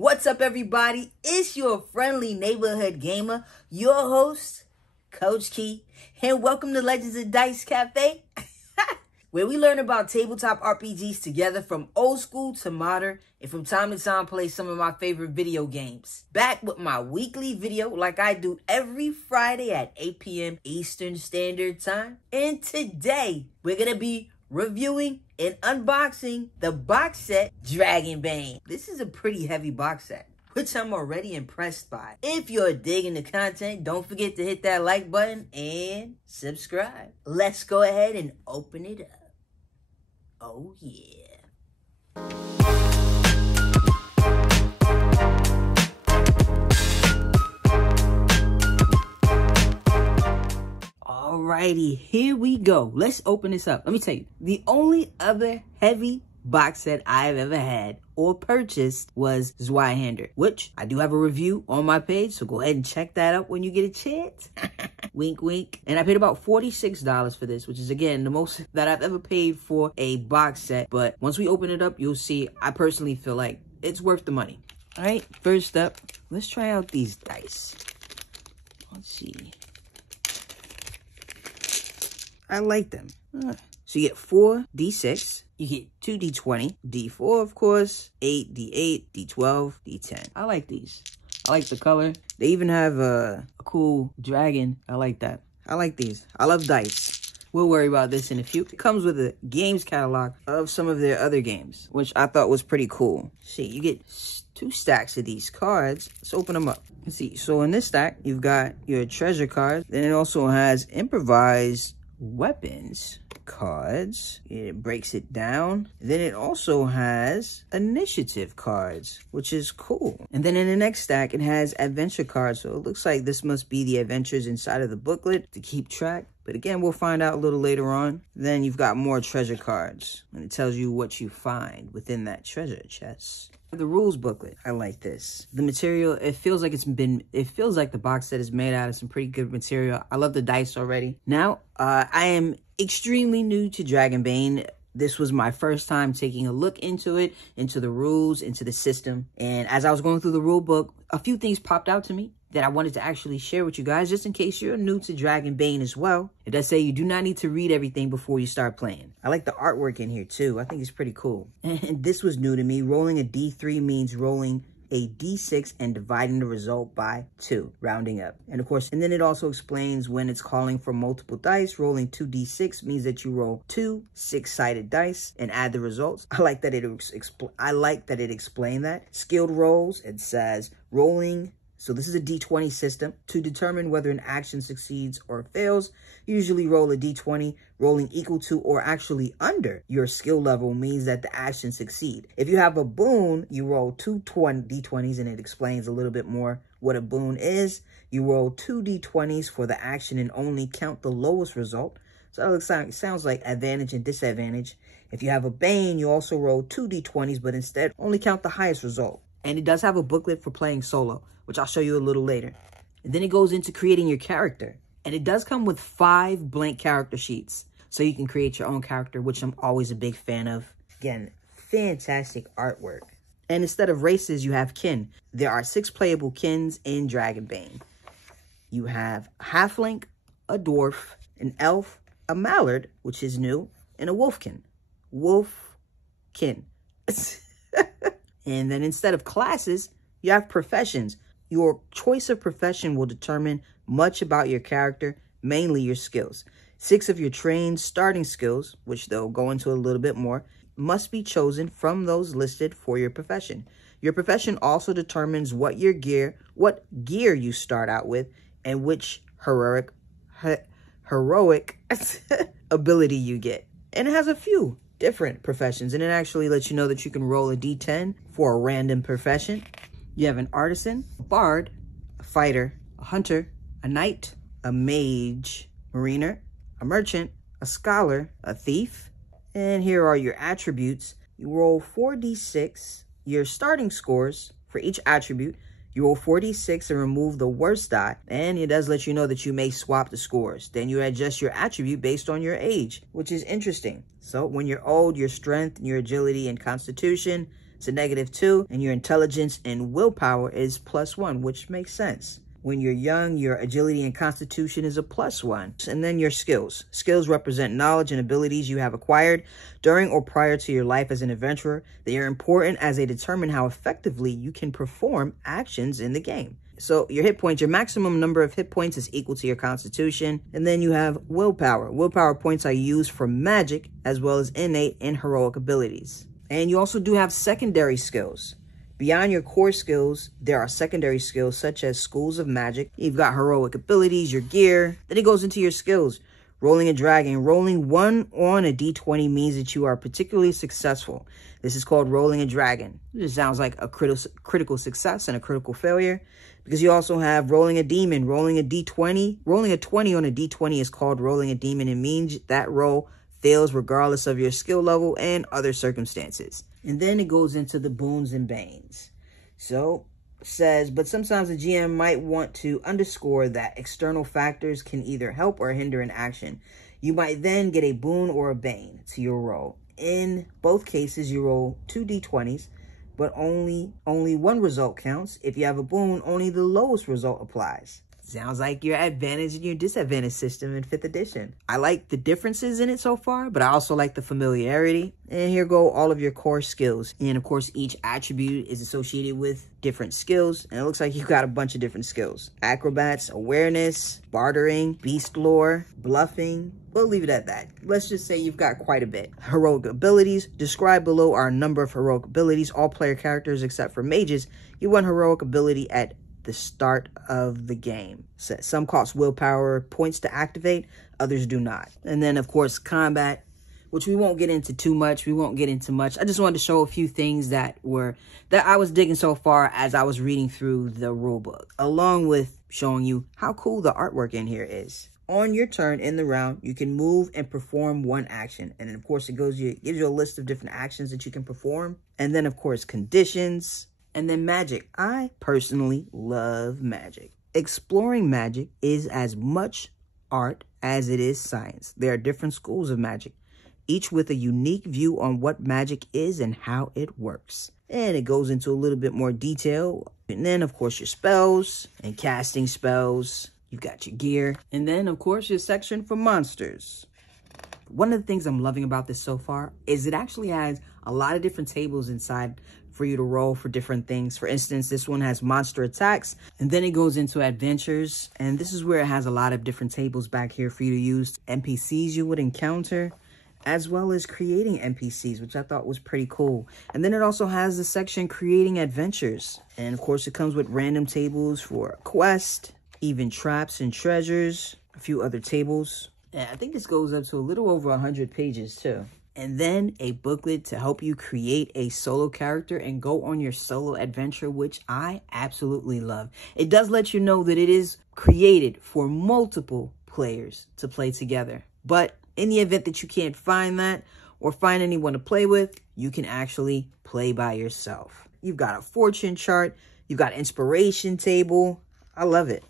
What's up, everybody? It's your friendly neighborhood gamer, your host, Coach Key, and welcome to Legends of Dice Cafe, where we learn about tabletop RPGs together from old school to modern, and from time to time play some of my favorite video games. Back with my weekly video like I do every Friday at 8 p.m. Eastern Standard Time. And today, we're going to be reviewing and unboxing the box set Dragonbane. This is a pretty heavy box set, which I'm already impressed by. If you're digging the content, don't forget to hit that like button and subscribe. Let's go ahead and open it up. Oh yeah. Alrighty, here we go. Let's open this up. Let me tell you, the only other heavy box set I've ever had or purchased was Zweihander, which I do have a review on my page, so go ahead and check that out when you get a chance. Wink, wink. And I paid about $46 for this, which is, again, the most that I've ever paid for a box set. But once we open it up, you'll see I personally feel like it's worth the money. All right, first up, let's try out these dice. Let's see. I like them. So you get 4 D6, you get 2 D20, D4 of course, 8 D8, D12, D10. I like these. I like the color. They even have a cool dragon. I like that. I like these. I love dice. We'll worry about this in a few. It comes with a games catalog of some of their other games, which I thought was pretty cool. See, you get 2 stacks of these cards. Let's open them up. Let's see. So in this stack, you've got your treasure cards. Then it also has improvised weapons cards. It breaks it down. Then it also has initiative cards, which is cool. And then in the next stack, it has adventure cards. So it looks like this must be the adventures inside of the booklet to keep track. But again, we'll find out a little later on. Then you've got more treasure cards, and it tells you what you find within that treasure chest. The rules booklet, I like this. The material, it feels like the box set is made out of some pretty good material. I love the dice already. Now, I am extremely new to Dragonbane. This was my first time taking a look into it, into the rules, into the system. And as I was going through the rule book, a few things popped out to me that I wanted to actually share with you guys, just in case you're new to Dragonbane as well. It does say you do not need to read everything before you start playing. I like the artwork in here too. I think it's pretty cool. And this was new to me. Rolling a D3 means rolling a D6 and dividing the result by 2, rounding up. And of course, and then it also explains when it's calling for multiple dice. Rolling 2 D6 means that you roll 2 6-sided dice and add the results. I like that it explained that. Skilled rolls, it says rolling. So this is a D20 system. To determine whether an action succeeds or fails, usually roll a D20. Rolling equal to or actually under your skill level means that the action succeed. If you have a boon, you roll 2 D20s, and it explains a little bit more what a boon is. You roll 2 D20s for the action and only count the lowest result. So it sounds like advantage and disadvantage. If you have a bane, you also roll 2 D20s, but instead only count the highest result. And it does have a booklet for playing solo, which I'll show you a little later. And then it goes into creating your character. And it does come with 5 blank character sheets, so you can create your own character, which I'm always a big fan of. Again, fantastic artwork. And instead of races, you have kin. There are 6 playable kins in Dragonbane. You have a halfling, a dwarf, an elf, a mallard, which is new, and a wolfkin. Wolfkin. And then instead of classes, you have professions. Your choice of profession will determine much about your character, mainly your skills. 6 of your trained starting skills, which they'll go into a little bit more, must be chosen from those listed for your profession. Your profession also determines what gear you start out with and which heroic ability you get. And it has a few different professions, and it actually lets you know that you can roll a D10 for a random profession. You have an artisan, a bard, a fighter, a hunter, a knight, a mage, mariner, a merchant, a scholar, a thief. And here are your attributes. You roll 4d6, your starting scores for each attribute. You roll 4d6 and remove the worst die, and it does let you know that you may swap the scores. Then you adjust your attribute based on your age, which is interesting. So when you're old, your strength, your agility, and constitution. It's a -2, and your intelligence and willpower is +1, which makes sense. When you're young, your agility and constitution is a +1. And then your skills. Skills represent knowledge and abilities you have acquired during or prior to your life as an adventurer. They are important as they determine how effectively you can perform actions in the game. So your hit points, your maximum number of hit points is equal to your constitution. And then you have willpower. Willpower points are used for magic as well as innate and heroic abilities. And you also do have secondary skills. Beyond your core skills, there are secondary skills such as schools of magic. You've got heroic abilities, your gear. Then it goes into your skills. Rolling a dragon. Rolling 1 on a d20 means that you are particularly successful. This is called rolling a dragon. It sounds like a critical success and a critical failure. Because you also have rolling a demon, rolling a d20. Rolling a 20 on a d20 is called rolling a demon. It means that roll fails regardless of your skill level and other circumstances. And then it goes into the boons and banes. So it says, but sometimes the GM might want to underscore that external factors can either help or hinder an action. You might then get a boon or a bane to your roll. In both cases, you roll 2 d20s, but only one result counts. If you have a boon, only the lowest result applies. Sounds like your advantage and your disadvantage system in 5th edition. I like the differences in it so far, but I also like the familiarity. And here go all of your core skills. And of course, each attribute is associated with different skills. And it looks like you've got a bunch of different skills. Acrobats, awareness, bartering, beast lore, bluffing. We'll leave it at that. Let's just say you've got quite a bit. Heroic abilities. Described below are a number of heroic abilities. All player characters except for mages, you want heroic ability at the start of the game. So some cost willpower points to activate, others do not. And then of course combat, which we won't get into too much. I just wanted to show a few things that I was digging so far as I was reading through the rulebook, along with showing you how cool the artwork in here is. On your turn in the round, you can move and perform one action. And then of course it gives you a list of different actions that you can perform. And then of course conditions. And then magic. I personally love magic. Exploring magic is as much art as it is science. There are different schools of magic, each with a unique view on what magic is and how it works. And it goes into a little bit more detail. And then, of course, your spells and casting spells. You've got your gear. And then, of course, your section for monsters. One of the things I'm loving about this so far is it actually has a lot of different tables inside for you to roll for different things. For instance, this one has monster attacks, and then it goes into adventures. And this is where it has a lot of different tables back here for you to use. NPCs you would encounter, as well as creating NPCs, which I thought was pretty cool. And then it also has the section creating adventures. And of course, it comes with random tables for quest, even traps and treasures, a few other tables. And I think this goes up to a little over 100 pages too. And then a booklet to help you create a solo character and go on your solo adventure, which I absolutely love. It does let you know that it is created for multiple players to play together. But in the event that you can't find that or find anyone to play with, you can actually play by yourself. You've got a fortune chart. You've got inspiration table. I love it.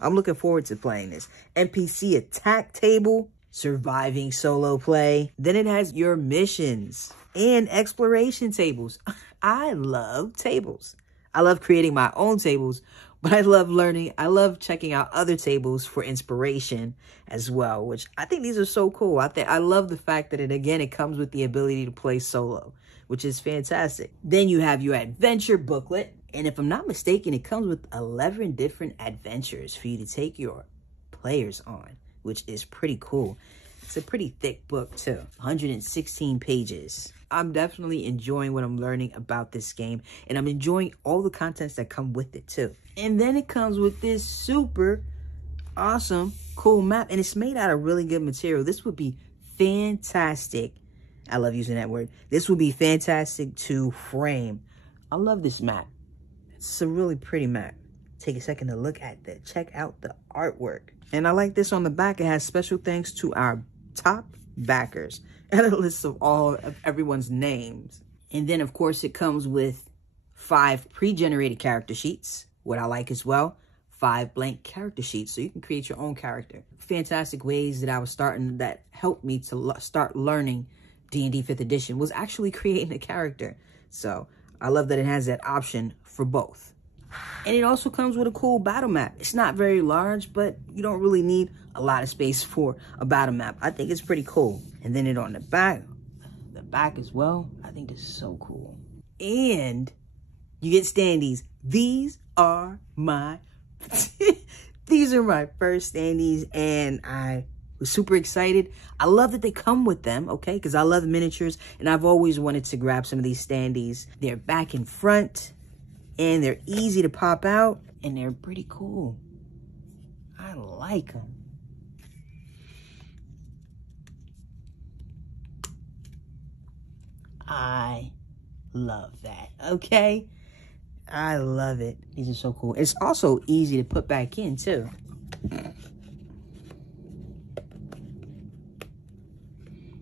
I'm looking forward to playing this. NPC attack table. Surviving solo play. Then it has your missions and exploration tables. I love tables. I love creating my own tables, but I love checking out other tables for inspiration as well, which I think these are so cool. I love the fact that it comes with the ability to play solo, which is fantastic. Then you have your adventure booklet. And if I'm not mistaken, it comes with 11 different adventures for you to take your players on, which is pretty cool. It's a pretty thick book too, 116 pages. I'm definitely enjoying what I'm learning about this game, and I'm enjoying all the contents that come with it too. And then it comes with this super awesome, cool map, and it's made out of really good material. This would be fantastic. I love using that word. This would be fantastic to frame. I love this map. It's a really pretty map. Take a second to look at that. Check out the artwork. And I like this on the back. It has special thanks to our top backers. And a list of everyone's names. And then, of course, it comes with 5 pre-generated character sheets. What I like as well, 5 blank character sheets. So you can create your own character. Fantastic ways that helped me to start learning D&D 5th edition was actually creating a character. So I love that it has that option for both. And it also comes with a cool battle map. It's not very large, but you don't really need a lot of space for a battle map. I think it's pretty cool. And then it on the back as well, I think this is so cool. And you get standees. These are my these are my first standees, and I was super excited. I love that they come with them, okay, because I love miniatures, and I've always wanted to grab some of these standees. They're back and front, and they're easy to pop out, and they're pretty cool. I like them. I love that, okay? I love it. These are so cool. It's also easy to put back in, too.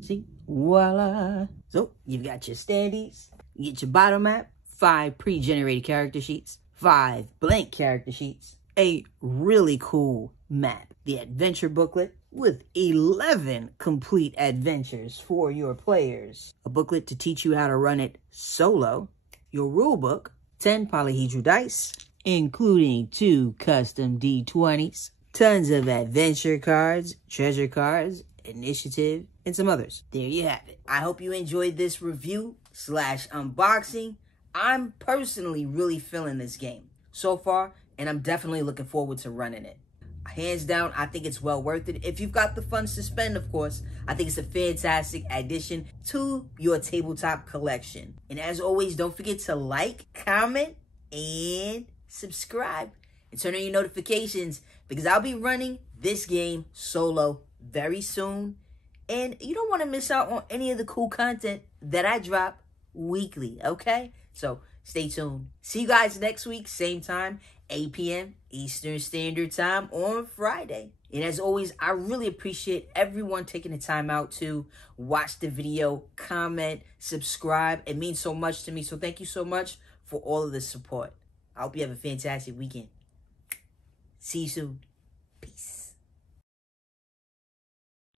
See? Voila. So, you've got your standees. You get your battle map. 5 pre-generated character sheets. 5 blank character sheets. A really cool map. The adventure booklet with 11 complete adventures for your players. A booklet to teach you how to run it solo. Your rule book. 10 polyhedral dice, including 2 custom D20s, tons of adventure cards, treasure cards, initiative, and some others. There you have it. I hope you enjoyed this review / unboxing. I'm personally really feeling this game so far, and I'm definitely looking forward to running it. Hands down, I think it's well worth it. If you've got the funds to spend, of course, I think it's a fantastic addition to your tabletop collection. And as always, don't forget to like, comment, and subscribe. And turn on your notifications, because I'll be running this game solo very soon. And you don't want to miss out on any of the cool content that I drop weekly, okay? So stay tuned. See you guys next week, same time, 8 p.m. Eastern Standard Time on Friday. And as always, I really appreciate everyone taking the time out to watch the video, comment, subscribe. It means so much to me. So thank you so much for all of the support. I hope you have a fantastic weekend. See you soon.